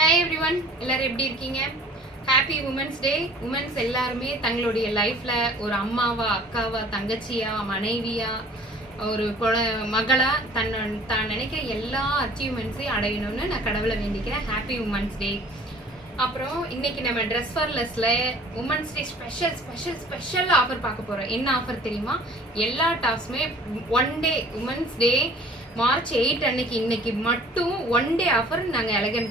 Hi every one எல்லோரும் எப்படி இருக்கீங்க? ஹாப்பி உமன்ஸ் டே உமன்ஸ் எல்லாருமே தங்களுடைய லைஃப்பில் ஒரு அம்மாவா அக்காவா தங்கச்சியா மனைவியா ஒரு குழ- மகளாக தன்னை தான் நினைக்கிற எல்லா அச்சீவ்மெண்ட்ஸையும் அடையணும்னு நான் கடவுளை வேண்டிக்கிறேன். ஹாப்பி உமன்ஸ் டே அப்புறம் இன்னைக்கு நம்ம dress ஃபார்லெஸ்ல women's day special special special offer பார்க்க போகிறோம் என்ன ஆஃபர் தெரியுமா? எல்லா டாப்ஸுமே one day women's day March eight அன்னைக்கு இன்னைக்கு மட்டும் ஒன் டே ஆஃபர் நாங்கள் எலகன்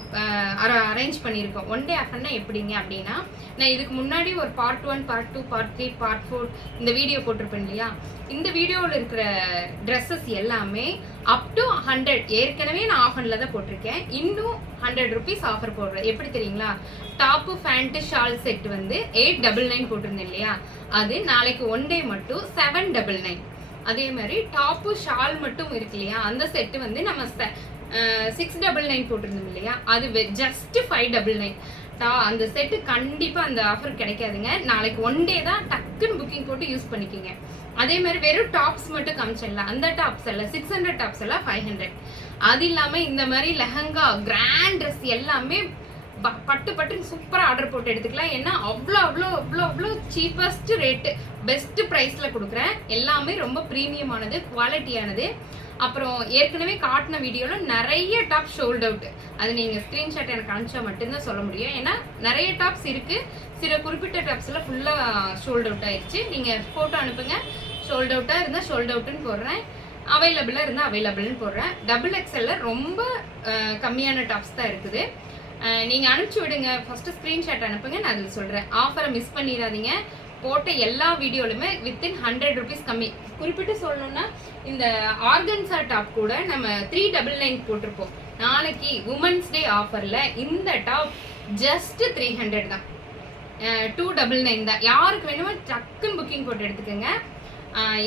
அரேஞ்ச் பண்ணியிருக்கோம். ஒன் டே ஆஃபர்னா எப்படிங்க அப்படின்னா நான் இதுக்கு முன்னாடி ஒரு part one part two part three part four இந்த வீடியோ போட்டிருப்பேன் இல்லையா? இந்த வீடியோவில் இருக்கிற ட்ரெஸ்ஸஸ் எல்லாமே அப் டு ஹண்ட்ரட் ஏற்கனவே நான் ஆஃபரில் தான் போட்டிருக்கேன். இன்னும் ஹண்ட்ரட் ருபீஸ் ஆஃபர் போடுறேன். எப்படி தெரியுங்களா? டாப்பு ஃபேண்ட்டு ஷால் செட் வந்து எயிட் டபுள் நைன் போட்டிருந்தேன் இல்லையா? அது நாளைக்கு ஒன் டே மட்டும் செவன் டபுள் நைன் அதே மாதிரி டாப்பு ஷால் மட்டும் இருக்கு இல்லையா? அந்த செட்டு வந்து நம்ம சிக்ஸ் டபுள் நைன் போட்டிருந்தோம் இல்லையா? அது ஜஸ்ட் ஃபைவ் டபுள் நைன் அந்த செட்டு கண்டிப்பாக அந்த ஆஃபர் கிடைக்காதுங்க. நாளைக்கு ஒன் டே தான் டக்குன்னு புக்கிங் போட்டு யூஸ் பண்ணிக்கிங்க. அதே மாதிரி வெறும் டாப்ஸ் மட்டும் காமிச்சிடலாம். அந்த டாப்ஸ் எல்லாம் சிக்ஸ் ஹண்ட்ரட் டாப்ஸ் எல்லாம் ஃபைவ் ஹண்ட்ரட் அது இல்லாமல் இந்த மாதிரி லெஹங்கா கிராண்ட் ட்ரெஸ் எல்லாமே பட்டு பட்டுன்னு சூப்பராக ஆர்டர் போட்டு எடுத்துக்கலாம். ஏன்னா அவ்வளோ அவ்வளோ அவ்வளோ அவ்வளோ சீப்பஸ்ட் ரேட்டு பெஸ்ட் ப்ரைஸில் கொடுக்குறேன். எல்லாமே ரொம்ப ப்ரீமியமானது குவாலிட்டியானது அப்புறம் ஏற்கனவே காட்டின வீடியோவில் நிறைய டாப் ஷோல்ட் அவுட் அது நீங்கள் ஸ்க்ரீன்ஷாட் எனக்கு அனுப்பிச்சா மட்டும்தான் சொல்ல முடியும். ஏன்னா நிறைய டாப்ஸ் இருக்குது சில குறிப்பிட்ட டாப்ஸில் ஃபுல்லாக ஷோல்ட் அவுட் ஆயிடுச்சு. நீங்கள் ஃபோட்டோ அனுப்புங்க. ஷோல்ட் அவுட்டாக இருந்தால் ஷோல்ட் அவுட்டுன்னு போடுறேன். அவைலபிளாக இருந்தால் அவைலபிள்னு போடுறேன். டபுள் எக்ஸலில் ரொம்ப கம்மியான டாப்ஸ் தான் இருக்குது. நீங்கள் அனுப்பிச்சி விடுங்க. ஃபஸ்ட்டு ஸ்க்ரீன்ஷாட் அனுப்புங்க. நான் அதில் சொல்கிறேன் ஆஃபரை மிஸ் பண்ணிடாதீங்க. போட்ட எல்லா வீடியோலுமே வித்தின் ஹண்ட்ரட் ருபீஸ் கம்மி. குறிப்பிட்டு சொல்லணும்னா இந்த ஆர்கன்சா டாப் கூட நம்ம த்ரீ டபுள் நைன் போட்டிருப்போம். நாளைக்கு உமன்ஸ் டே ஆஃபரில் இந்த டாப் ஜஸ்ட் த்ரீ ஹண்ட்ரட் தான். டூ டபுள் நைன் தான். யாருக்கு வேணுமோ டக்குன்னு புக்கிங் போட்டு எடுத்துக்கோங்க.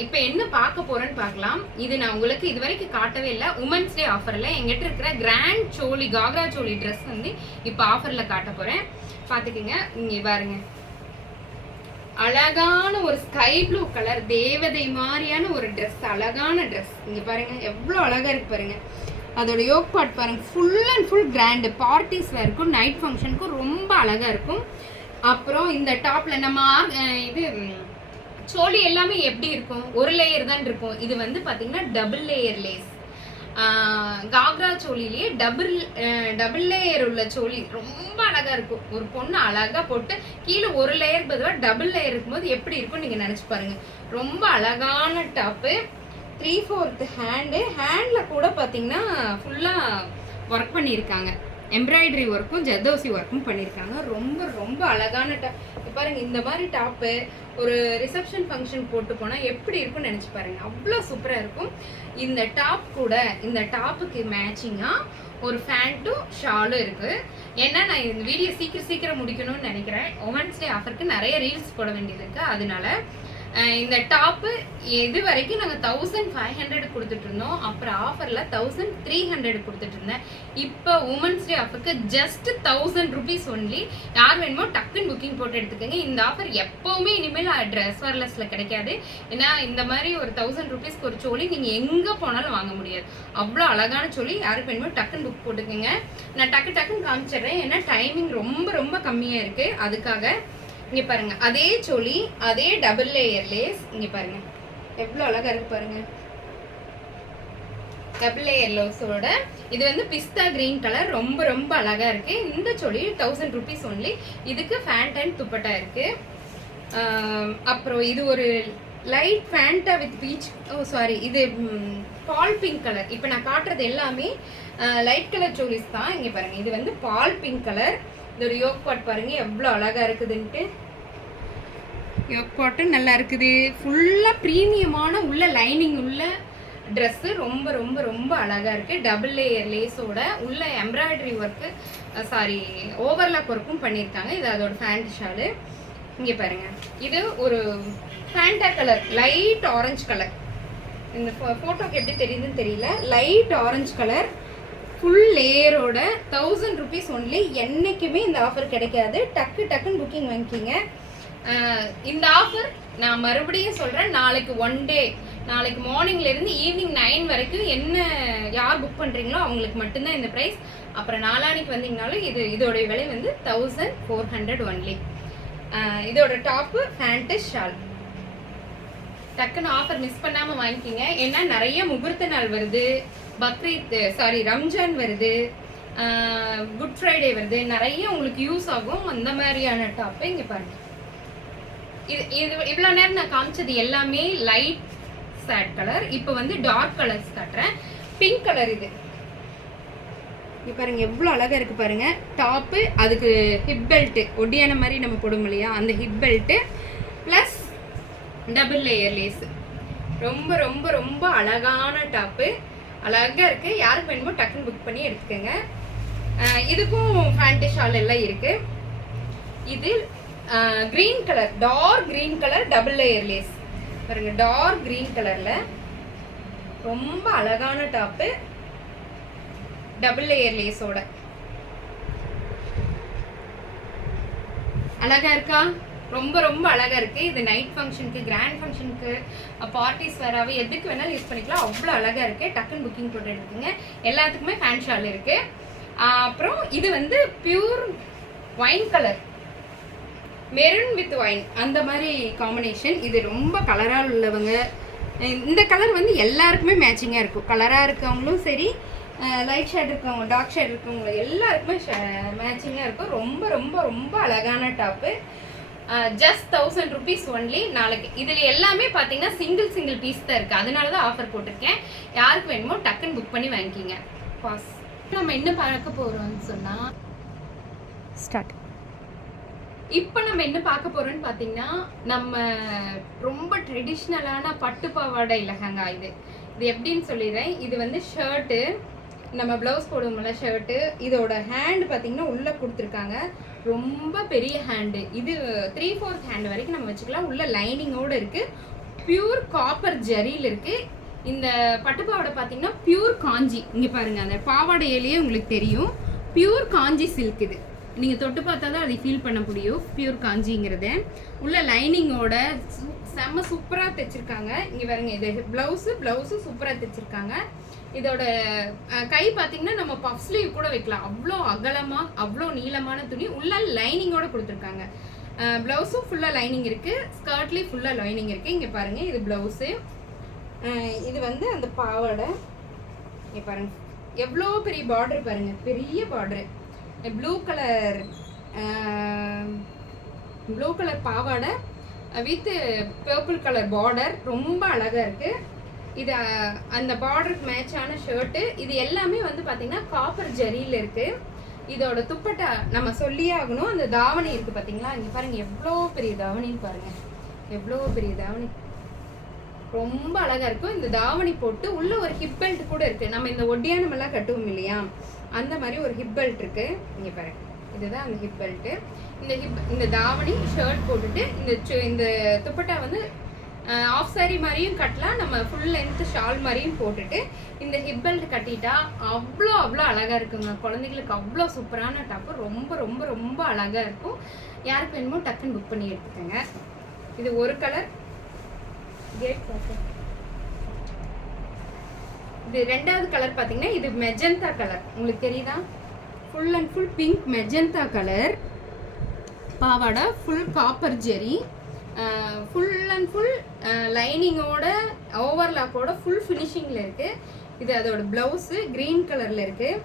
இப்போ என்ன பார்க்க போறேன்னு பார்க்கலாம். இது நான் உங்களுக்கு இது வரைக்கும் காட்டவே இல்லை. உமன்ஸ் டே ஆஃபரில் எங்கிட்ட இருக்கிற கிராண்ட் சோலி காக்ரா சோலி ட்ரெஸ் வந்து இப்போ ஆஃபரில் காட்ட போகிறேன் பார்த்துக்குங்க. இங்கே பாருங்க. அழகான ஒரு ஸ்கை ப்ளூ கலர் தேவதை மாதிரியான ஒரு ட்ரெஸ் அழகான ட்ரெஸ் இங்கே பாருங்க. எவ்வளோ அழகாக இருக்கு பாருங்க. அதோட யோக் பார்ட் பாருங்க. Full and full grand parties இருக்கும் நைட் ஃபங்க்ஷனுக்கும் ரொம்ப அழகாக இருக்கும். அப்புறம் இந்த டாப்பில் நம்ம இது ம், சோலி எல்லாமே எப்படி இருக்கும்? ஒரு லேயர் தான் இருக்கும். இது வந்து பார்த்தீங்கன்னா டபுள் லேயர் லேஸ் காக்ரா சோழிலேயே டபுள் டபுள் லேயர் உள்ள சோழி ரொம்ப அழகாக இருக்கும். ஒரு பொண்ணு அழகாக போட்டு கீழே ஒரு லேயர் பதிலாக டபுள் லேயர் இருக்கும்போது எப்படி இருக்கும் நீங்கள் நினச்சி பாருங்க. ரொம்ப அழகான டாப்பு த்ரீ ஃபோர்த் ஹேண்டு ஹேண்டில் கூட பார்த்தீங்கன்னா ஃபுல்லாக ஒர்க் பண்ணியிருக்காங்க. எம்ப்ராய்டரி ஒர்க்கும் ஜர்தோசி ஒர்க்கும் பண்ணியிருக்காங்க. ரொம்ப ரொம்ப அழகான டாப் பாருங்க இந்த மாதிரி டாப்பு ஒரு ரிசப்ஷன் ஃபங்க்ஷன் போட்டு போனால் எப்படி இருக்கும்னு நினச்சி பாருங்க. அவ்வளோ சூப்பராக இருக்கும். இந்த டாப் கூட இந்த டாப்புக்கு மேட்சிங்காக ஒரு ஃபேண்ட்டும் ஷாலும் இருக்குது ஏன்னா நான் இந்த வீடியோ சீக்கிரம் சீக்கிரம் முடிக்கணும்னு நினைக்கிறேன். உமன்ஸ் டே ஆஃபருக்கு நிறைய ரீல்ஸ் போட வேண்டியது இருக்குது அதனால இந்த டாப்பு இது வரைக்கும் நாங்கள் தௌசண்ட் ஃபைவ் ஹண்ட்ரட் கொடுத்துட்டு இருந்தோம் அப்புறம் ஆஃபரில் தௌசண்ட் த்ரீ ஹண்ட்ரட் கொடுத்துட்டு இருந்தேன் இப்போ உமன்ஸ் டே ஆஃபருக்கு ஜஸ்ட் தௌசண்ட் ருபீஸ் ஒன்லி யார் வேணுமோ டக்குன்னு புக்கிங் போட்டு எடுத்துக்கோங்க. இந்த ஆஃபர் எப்போவுமே இனிமேல் ட்ரெஸ் வரலஸில் கிடைக்காது. ஏன்னா இந்த மாதிரி ஒரு தௌசண்ட் ருபீஸ்க்கு ஒரு சோழி நீங்கள் எங்கே போனாலும் வாங்க முடியாது. அவ்வளோ அழகான சொல்லி யாருக்கு வேணுமோ டக்குன்னு புக் போட்டுக்கோங்க. நான் டக்கு டக்குன்னு காமிச்சிடுறேன். ஏன்னா டைமிங் ரொம்ப ரொம்ப கம்மியாக இருக்குது அதுக்காக இங்கே பாருங்க. அதே சோலி அதே டபுள் லேயர் லேஸ் இங்கே பாருங்க. எவ்வளோ அழகாக இருக்கு பாருங்க. டபுள் லேயர் லோஸோட இது வந்து பிஸ்தா கிரீன் கலர் ரொம்ப ரொம்ப அழகாக இருக்கு. இந்த சோலி தௌசண்ட் ருபீஸ் ஒன்லி இதுக்கு ஃபேண்ட் அண்ட் துப்பட்டா இருக்கு. அப்புறம் இது ஒரு light Fanta with peach oh sorry இது பால் பிங்க் கலர் இப்போ நான் காட்டுறது எல்லாமே லைட் கலர் சோலிஸ் தான். இங்கே பாருங்கள் இது வந்து பால் பிங்க் கலர் இது ஒரு யோக் பாட் பாருங்கள் எவ்வளோ அழகாக இருக்குதுன்ட்டு. காட்டன் நல்லா இருக்குது ஃபுல்லாக ப்ரீமியமான உள்ள லைனிங் உள்ள ட்ரெஸ்ஸு ரொம்ப ரொம்ப ரொம்ப அழகாக இருக்குது டபுள் லேயர் லேஸோட உள்ள எம்ப்ராய்டரி ஒர்க்கு சாரி ஓவர்லாக் ஒர்க்கும் பண்ணியிருக்காங்க இது அதோட ஃபேண்ட் ஷாலு இங்கே பாருங்கள் இது ஒரு Fanta colour light orange colour இந்த ஃபோட்டோக்கு எப்படி தெரியுதுன்னு தெரியல. லைட் ஆரஞ்சு கலர் ஃபுல் லேயரோட தௌசண்ட் ருபீஸ் ஒன்லி என்றைக்குமே இந்த ஆஃபர் கிடைக்காது. டக்கு டக்குன்னு புக்கிங் வாங்கிக்கிங்க. இந்த ஆஃபர் நான் மறுபடியும் சொல்கிறேன் நாளைக்கு ஒன் டே நாளைக்கு மார்னிங்லேருந்து ஈவினிங் நைன் வரைக்கும் என்ன யார் புக் பண்ணுறீங்களோ அவங்களுக்கு மட்டும்தான் இந்த ப்ரைஸ் அப்புறம் நாளானிக்கு வந்தீங்கனாலும் இது இதோடைய விலை வந்து தௌசண்ட் ஃபோர் ஹண்ட்ரட் ஒன்லி இதோட டாப்பு ஃபேண்ட்டு ஷால் டக்குன்னு ஆஃபர் மிஸ் பண்ணாமல் வாங்கிக்கிங்க. ஏன்னா நிறைய முகூர்த்த நாள் வருது. பக்ரீத் சாரி ரம்ஜான் வருது. குட் ஃப்ரைடே வருது. நிறைய உங்களுக்கு யூஸ் ஆகும். அந்த மாதிரியான டாப்பை இங்கே பாருங்கள் இது இது இவ்வளோ நேரம் நான் காமிச்சது எல்லாமே லைட் சேட் கலர் இப்போ வந்து டார்க் கலர்ஸ் காட்டுறேன். பிங்க் கலர் இது. இங்க பாருங்க எவ்வளோ அழகாக இருக்குது பாருங்க. டாப்பு அதுக்கு ஹிப் பெல்ட்டு ஒடியான மாதிரி நம்ம போடுவோம் இல்லையா? அந்த hip belt plus double layer lace ரொம்ப ரொம்ப ரொம்ப அழகான டாப்பு அழகாக இருக்குது யாருக்கு வேணுமோ டக்குன்னு புக் பண்ணி எடுத்துக்கோங்க. இதுக்கும் ஃபேண்டி ஷால் எல்லாம் இருக்குது இது green colour dark green colour double layer lace பாருங்க டார்க் க்ரீன் கலரில் ரொம்ப அழகான டாப்பு டபுள் லேயர் லேஸோட அழகா இருக்கா? ரொம்ப ரொம்ப அழகா இருக்கு. இது நைட் ஃபங்க்ஷனுக்கு கிராண்ட் ஃபங்க்ஷனுக்கு பார்ட்டிஸ் வேறாவே எதுக்கு வேணாலும் யூஸ் பண்ணிக்கலாம். அவ்வளோ அழகா இருக்கு. டக்குன்னு புக்கிங் போட்டு எடுத்துங்க எல்லாத்துக்குமே ஃபேன் ஷால் இருக்கு. அப்புறம் இது வந்து pure wine colour maroon with wine அந்த மாதிரி காம்பினேஷன் இது ரொம்ப கலராக உள்ளவங்க. இந்த கலர் வந்து எல்லாருக்குமே மேட்சிங்காக இருக்கும். கலராக இருக்கவங்களும் சரி லைட் ஷேட் இருக்கவங்க டார்க் ஷேட் இருக்கவங்க எல்லாருக்குமே மேட்சிங்காக இருக்கும். ரொம்ப ரொம்ப ரொம்ப அழகான top just thousand rupees only நாளைக்கு. இதில் எல்லாமே பார்த்தீங்கன்னா சிங்கிள் சிங்கிள் பீஸ் தான் இருக்குது அதனால தான் ஆஃபர் போட்டிருக்கேன். யாருக்கு வேணுமோ டக்குன்னு புக் பண்ணி வாங்கிக்கிங்க. பாஸ் நம்ம என்ன பார்க்க போகிறோம்னு சொன்னால் ஸ்டார்ட் இப்போ நம்ம என்ன பார்க்க போறோம்னு பார்த்தீங்கன்னா நம்ம ரொம்ப ட்ரெடிஷ்னலான பட்டு பாவாடை லெஹங்கா இது. இது எப்படின்னு சொல்லிடுறேன். இது வந்து ஷர்ட்டு நம்ம ப்ளவுஸ் போடுவோம்ல ஷர்ட்டு இதோட ஹேண்ட் பார்த்தீங்கன்னா உள்ளே கொடுத்துருக்காங்க. ரொம்ப பெரிய ஹேண்டு இது த்ரீ ஃபோர்த் ஹேண்ட் வரைக்கும் நம்ம வச்சுக்கலாம். உள்ள லைனிங்கோடு இருக்குது பியூர் காப்பர் ஜரியில் இருக்குது இந்த பட்டு பாவாடை பார்த்தீங்கன்னா பியூர் காஞ்சி. இங்கே பாருங்க அந்த பாவாடையிலேயே உங்களுக்கு தெரியும். பியூர் காஞ்சி சில்க் இது. நீங்கள் தொட்டு பார்த்தா தான் அதை ஃபீல் பண்ண முடியும். பியூர் காஞ்சிங்கிறத. உள்ள லைனிங்கோட செம்ம சூப்பராக தைச்சிருக்காங்க. இங்கே பாருங்க இது ப்ளவுஸு ப்ளவுஸு சூப்பராக தைச்சிருக்காங்க. இதோட கை பார்த்தீங்கன்னா நம்ம பஃப் ஸ்லீவ் கூட வைக்கலாம். அவ்வளோ அகலமாக அவ்வளோ நீளமான துணி உள்ள லைனிங்கோட கொடுத்துருக்காங்க. ப்ளவுஸும் ஃபுல்லாக லைனிங் இருக்குது ஸ்கர்ட்லேயும் ஃபுல்லாக லைனிங் இருக்குது இங்கே பாருங்கள் இது ப்ளவுஸு இது வந்து அந்த பாவாடை இங்கே பாருங்க. எவ்வளோ பெரிய பார்டர் பாருங்க. பெரிய border blue colour blue colour பாவாடை வித்து பர்பிள் கலர் பார்டர் ரொம்ப அழகாக இருக்குது இது அந்த பார்டருக்கு மேட்சான ஷர்ட்டு இது எல்லாமே வந்து பார்த்தீங்கன்னா காப்பர் ஜரியில் இருக்குது இதோட துப்பட்டா நம்ம சொல்லியே ஆகணும். அந்த தாவணி இருக்குது பார்த்தீங்களா இங்கே பாருங்கள் எவ்வளோ பெரிய தாவணின்னு பாருங்கள் எவ்வளோ பெரிய தாவணி. ரொம்ப அழகாக இருக்கும். இந்த தாவணி போட்டு உள்ளே ஒரு ஹிப் பெல்ட் கூட இருக்குது நம்ம இந்த ஒட்டியானமெல்லாம் கட்டுவோம் இல்லையா? அந்த மாதிரி ஒரு ஹிப் பெல்ட் இருக்கு. இங்க பாருங்க. இதுதான் அந்த ஹிப் பெல்ட் இந்த ஹிப் இந்த தாவணி ஷர்ட் போட்டுட்டு இந்த சு- இந்த துப்பட்டா வந்து ஆஃப் சாரி மாதிரியும் கட்டலாம். நம்ம ஃபுல் லென்த் ஷால் மாதிரியும் போட்டுட்டு இந்த ஹிப் பெல்ட் கட்டிட்டா அவ்வளோ அவ்வளோ அழகா இருக்குங்க. குழந்தைங்களுக்கு அவ்வளோ சூப்பரான டாப்பு ரொம்ப ரொம்ப ரொம்ப அழகா இருக்கும். யாருக்கு வேணுமோ டக்குன்னு புக் பண்ணி எடுத்துக்கோங்க. இது ஒரு கலர் கேட் பார்க்க இது ரெண்டாவது கலர் பார்த்தீங்கன்னா இது மெஜந்தா கலர் உங்களுக்கு தெரியுதா? Full and full pink magenta colour பாவாடை full copper zari full and full லைனிங்கோட ஓவர்லாக்கோட ஃபுல் ஃபினிஷிங்கில் இருக்குது இது அதோட ப்ளவுஸு க்ரீன் கலரில் இருக்குது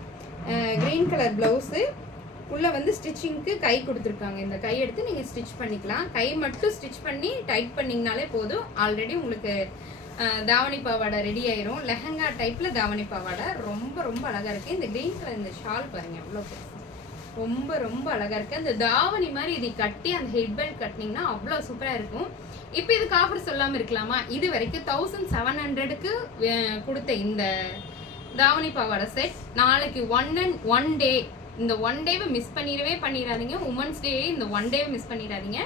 க்ரீன் கலர் ப்ளவுஸு உள்ளே வந்து ஸ்டிச்சிங்க்கு கை கொடுத்துருக்காங்க. இந்த கை எடுத்து நீங்கள் ஸ்டிச் பண்ணிக்கலாம். கை மட்டும் ஸ்டிச் பண்ணி டைட் பண்ணிங்கனாலே போதும். ஆல்ரெடி உங்களுக்கு தாவணி பாவாடை ரெடி ஆயிரும். லெஹங்கா டைப்பில் தாவணி பாவாடை. ரொம்ப ரொம்ப அழகாக இருக்குது இந்த க்ரீன் கலர் இந்த ஷால் பாருங்கள் எவ்வளோ ரொம்ப ரொம்ப அழகாக இருக்குது அந்த தாவணி மாதிரி இதை கட்டி அந்த ஹெட் பெல்ட் கட்டினீங்கன்னா அவ்வளோ சூப்பராக இருக்கும். இப்போ இதுக்கு ஆஃபர் சொல்லாமல் இருக்கலாமா? இது வரைக்கும் தௌசண்ட் செவன் ஹண்ட்ரடுக்கு கொடுத்த இந்த தாவணி பாவாடை செட் நாளைக்கு ஒன் அண்ட் ஒன் டே இந்த ஒன் டேவை மிஸ் பண்ணிடவே பண்ணிடாதீங்க. உமன்ஸ் டே இந்த ஒன் டேவை மிஸ் பண்ணிடாதீங்க.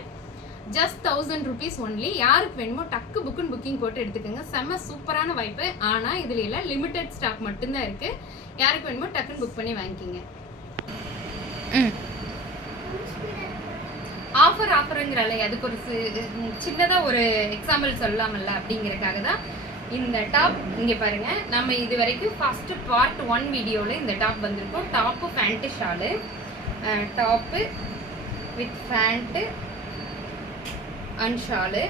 ஜஸ்ட் தௌசண்ட் ருபீஸ் ஒன்லி யாருக்கு வேணுமோ டக்கு புக்குன்னு புக்கிங் போட்டு எடுத்துக்கோங்க. செம்ம சூப்பரான வாய்ப்பு ஆனால் இதில் எல்லாம் லிமிட்டட் ஸ்டாக் மட்டும்தான் இருக்குது யாருக்கு வேணுமோ டக்குன்னு புக் பண்ணி வாங்கிக்கிங்க. ஆஃபர் ஆஃபருங்கிறால அதுக்கு ஒரு சி- சின்னதா ஒரு எக்ஸாம்பிள் சொல்லலாம்ல அப்படிங்கறதுக்காக தான் இந்த டாப் இங்கே பாருங்க. நம்ம இது வரைக்கும் ஃபர்ஸ்ட் பார்ட் ஒன் வீடியோவில் இந்த டாப் வந்திருக்கோம். Top pant shawl top with pant and shawl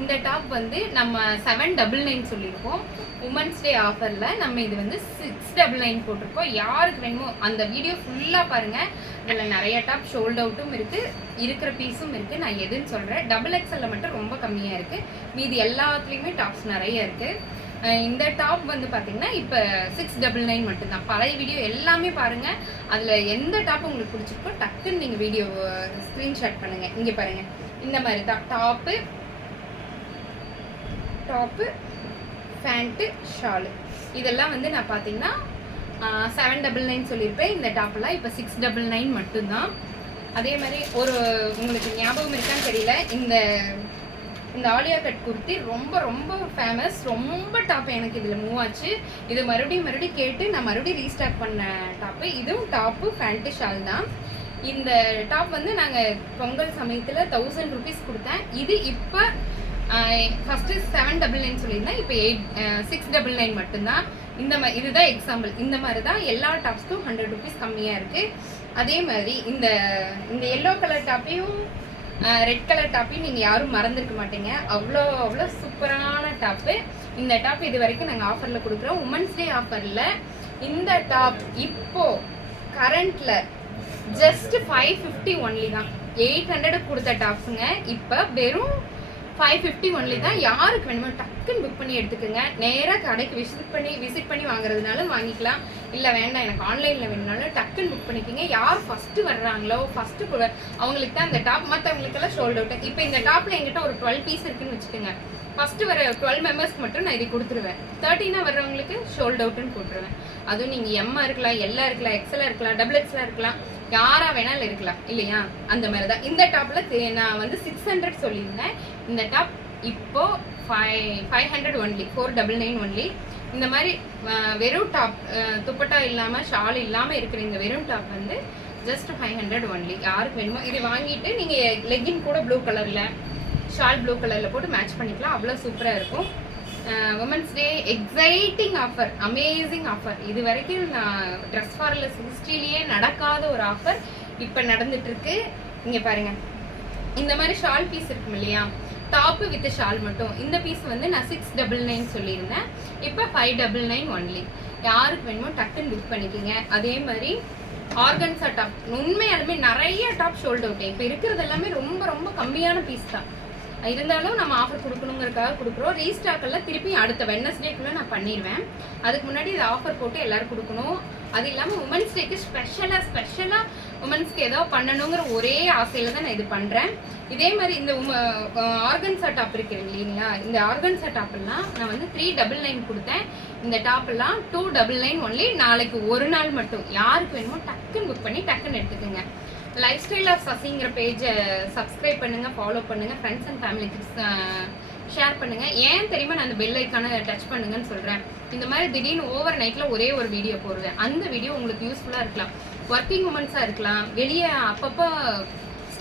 இந்த டாப் வந்து நம்ம செவன் டபுள் நைன் சொல்லியிருக்கோம். உமன்ஸ் டே ஆஃபரில் நம்ம இது வந்து சிக்ஸ் டபுள் நைன் போட்டிருக்கோம். யாருக்கு வேணுமோ அந்த வீடியோ ஃபுல்லாக பாருங்கள் இதில் நிறைய டாப் ஷோல்ட் அவுட்டும் இருக்குது இருக்கிற பீஸும் இருக்குது நான் எதுன்னு சொல்கிறேன் டபுள் எக்ஸலில் மட்டும் ரொம்ப கம்மியாக இருக்குது மீதி எல்லாத்துலேயுமே டாப்ஸ் நிறைய இருக்குது இந்த டாப் வந்து பார்த்தீங்கன்னா இப்போ சிக்ஸ் டபுள் நைன் மட்டும்தான். பழைய வீடியோ எல்லாமே பாருங்கள் அதில் எந்த டாப் உங்களுக்கு பிடிச்சிருக்கோ டக்குன்னு நீங்கள் வீடியோ ஸ்க்ரீன்ஷாட் பண்ணுங்கள் இங்கே பாருங்கள் இந்த மாதிரி தான். டாப்பு டாப்பு ஃபேண்ட்டு ஷாலு இதெல்லாம் வந்து நான் பார்த்தீங்கன்னா செவன் டபுள் நைன் சொல்லியிருப்பேன். இந்த டாப்பெல்லாம் இப்போ சிக்ஸ் டபுள் நைன் மட்டும்தான். அதே மாதிரி ஒரு உங்களுக்கு ஞாபகம் இருக்கான்னு தெரியல. இந்த இந்த ஆலியா கட் குர்த்தி ரொம்ப ரொம்ப ஃபேமஸ் ரொம்ப டாப் எனக்கு இதில் மூவ் ஆச்சு. இது மறுபடியும் மறுபடியும் கேட்டு நான் மறுபடியும் ரீஸ்டார்ட் பண்ண டாப்பு இதுவும் டாப்பு ஃபேண்ட்டு ஷால் தான். இந்த டாப் வந்து நாங்கள் பொங்கல் சமயத்தில் தௌசண்ட் ருபீஸ் கொடுத்தேன். இது இப்போ ஃபஸ்ட்டு செவன் டபுள் நைன் சொல்லியிருந்தேன். இப்போ எயிட் சிக்ஸ் டபுள் நைன் மட்டும்தான். இந்த மாதிரி இதுதான் எக்ஸாம்பிள் இந்த மாதிரி தான் எல்லா டாப்ஸ்க்கும் ஹண்ட்ரட் ருபீஸ் கம்மியாக இருக்குது அதே மாதிரி இந்த இந்த எல்லோ கலர் டாப்பையும் ரெட் கலர் டாப்பையும் நீங்கள் யாரும் மறந்துருக்க மாட்டீங்க. அவ்வளோ அவ்வளோ சூப்பரான டாப்பு இந்த டாப் இது வரைக்கும் நாங்கள் ஆஃபரில் கொடுக்குறோம். உமன்ஸ் டே ஆஃபரில் இந்த டாப் இப்போ கரண்ட்டில் ஜஸ்ட் ஃபைவ் ஃபிஃப்டி ஒன்லி தான். எயிட் ஹண்ட்ரட் கொடுத்த டாப்ஸுங்க இப்போ வெறும் ஃபைவ் ஃபிஃப்டி ஒன்லி தான். யாருக்கு வேணுமோ டக்குன்னு புக் பண்ணி எடுத்துக்கோங்க. நேராக கடைக்கு விசிட் பண்ணி விசிட் பண்ணி வாங்குறதுனாலும் வாங்கிக்கலாம். இல்லை வேண்டாம் எனக்கு ஆன்லைனில் வேணுனாலும் டக்குன்னு புக் பண்ணிக்கோங்க. யார் ஃபஸ்ட்டு வர்றாங்களோ ஃபஸ்ட்டு அவங்களுக்கு தான் இந்த டாப் மற்றவங்களுக்கெல்லாம் ஷோல்ட் அவுட் இப்போ இந்த டாப்பில் எங்கிட்ட ஒரு டுவெல் பீஸ் இருக்குன்னு வச்சுக்கோங்க. ஃபஸ்ட்டு வர டுவெல் மெம்பர்ஸ்க்கு மட்டும் நான் இதை கொடுத்துருவேன். தேர்ட்டினாக வர்றவங்களுக்கு ஷோல்ட் அவுட்டுன்னு போட்டுருவேன். அதுவும் நீங்கள் எம்மா இருக்கலாம் எல்லா இருக்கலாம் எக்ஸலாக இருக்கலாம் டபுள் எக்ஸலாக இருக்கலாம் யாராக வேணாலும் இருக்கலாம் இல்லையா? அந்த மாதிரி தான் இந்த டாப்பில் நான் வந்து சிக்ஸ் ஹண்ட்ரட் சொல்லியிருந்தேன். இந்த டாப் இப்போ five five hundred only four double nine only இந்த மாதிரி வெறும் டாப் துப்பட்டா இல்லாமல் ஷால் இல்லாமல் இருக்கிற இந்த வெறும் டாப் வந்து ஜஸ்ட் ஃபைவ் ஹண்ட்ரட் ஒன்லி யாருக்கு வேணுமோ இது வாங்கிட்டு நீங்கள் லெகின் கூட ப்ளூ கலரில் ஷால் ப்ளூ கலரில் போட்டு மேட்ச் பண்ணிக்கலாம். அவ்வளோ சூப்பராக இருக்கும். Women's day exciting offer amazing offer இது வரைக்கும் நான் ட்ரெஸ் ஃபார்லஸ் ஹிஸ்ட்ரியிலேயே நடக்காத ஒரு ஆஃபர் இப்போ நடந்துட்டுருக்கு. இங்கே பாருங்கள் இந்த மாதிரி ஷால் பீஸ் இருக்கும் இல்லையா? டாப்பு வித் ஷால் மட்டும். இந்த பீஸ் வந்து நான் சிக்ஸ் டபுள் நைன் சொல்லியிருந்தேன். இப்போ ஃபைவ் டபுள் நைன் ஒன்லி யாருக்கு வேணுமோ டக்குன்னு புக் பண்ணிக்கோங்க. அதே மாதிரி ஆர்கன்ஸா டாப் உண்மையாலுமே நிறைய டாப் ஷோல்ட் அவுட் இப்போ இருக்கிறது எல்லாமே ரொம்ப ரொம்ப கம்மியான பீஸ் தான். இருந்தாலும் நம்ம ஆஃபர் கொடுக்கணுங்கிறதுக்காக கொடுக்குறோம். ரீஸ்டாக்கெல்லாம் திருப்பி அடுத்த வெட்னஸ்டேக்குள்ளே நான் பண்ணிடுவேன் அதுக்கு முன்னாடி இது ஆஃபர் போட்டு எல்லோரும் கொடுக்கணும். அது இல்லாமல் உமன்ஸ் டேக்கு ஸ்பெஷலாக ஸ்பெஷலாக உமன்ஸ்க்கு ஏதோ பண்ணணுங்கிற ஒரே ஆசையில் தான் நான் இது பண்ணுறேன் இதே மாதிரி இந்த உம ஆர்கன்ஸா டாப் இருக்கு இல்லைங்களா? இந்த ஆர்கன்ஸா டாப்லாம் நான் வந்து த்ரீ டபுள் நைன் கொடுத்தேன். இந்த டாப்லாம் டூ டபுள் நைன் ஒன்லி நாளைக்கு ஒரு நாள் மட்டும். யாருக்கு வேணுமோ டக்குன்னு புக் பண்ணி டக்குன்னு எடுத்துக்கோங்க. லைஃப் ஸ்டைல் ஆஃப் சசிங்கிற பேஜை சப்ஸ்கிரைப் பண்ணுங்கள் ஃபாலோ பண்ணுங்கள் ஃப்ரெண்ட்ஸ் அண்ட் ஃபேமிலிக்கு ஷேர் பண்ணுங்கள் ஏன் தெரியுமா நான் அந்த பெல் ஐக்கான டச் பண்ணுங்கன்னு சொல்கிறேன் இந்த மாதிரி திடீர்னு ஓவர் நைட்டில் ஒரே ஒரு வீடியோ போடுவேன். அந்த வீடியோ உங்களுக்கு யூஸ்ஃபுல்லாக இருக்கலாம். ஒர்க்கிங் உமன்ஸாக இருக்கலாம். வெளியே அப்பப்போ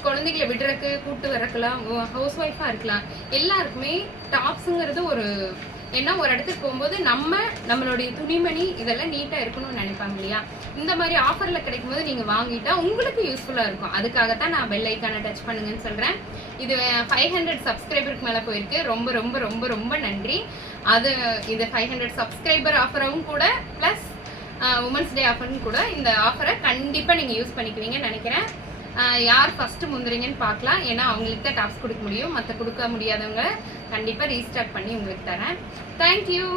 குழந்தைகளை விடுறதுக்கு கூப்பிட்டு வரக்கலாம் ஹவுஸ் ஒய்ஃபாக இருக்கலாம். எல்லாருக்குமே டாப்ஸுங்கிறது ஒரு ஏன்னா ஒரு இடத்துக்கு போகும்போது நம்ம நம்மளுடைய துணிமணி இதெல்லாம் நீட்டாக இருக்கணும்னு நினைப்பாங்க இல்லையா? இந்த மாதிரி ஆஃபரில் கிடைக்கும் போது நீங்கள் வாங்கிட்டா உங்களுக்கு யூஸ்ஃபுல்லாக இருக்கும். அதுக்காகத்தான் நான் பெல் ஐக்கான டச் பண்ணுங்கன்னு சொல்கிறேன் இது ஃபைவ் ஹண்ட்ரட் சப்ஸ்கிரைபருக்கு மேலே போயிருக்கு. ரொம்ப ரொம்ப ரொம்ப ரொம்ப நன்றி. அது இது ஃபைவ் ஹண்ட்ரட் சப்ஸ்கிரைபர் ஆஃபரும் கூட ப்ளஸ் உமன்ஸ் டே ஆஃபரும் கூட இந்த ஆஃபரை கண்டிப்பாக நீங்கள் யூஸ் பண்ணிக்குவீங்கன்னு நினைக்கிறேன். யார் ஃபஸ்ட்டு முந்துறீங்கன்னு பார்க்கலாம். ஏன்னா அவங்களுக்கு தான் டாப்ஸ் கொடுக்க முடியும். மற்ற கொடுக்க முடியாதவங்க கண்டிப்பாக ரீஸ்டார்ட் பண்ணி உங்களுக்கு தரேன். தேங்க்யூ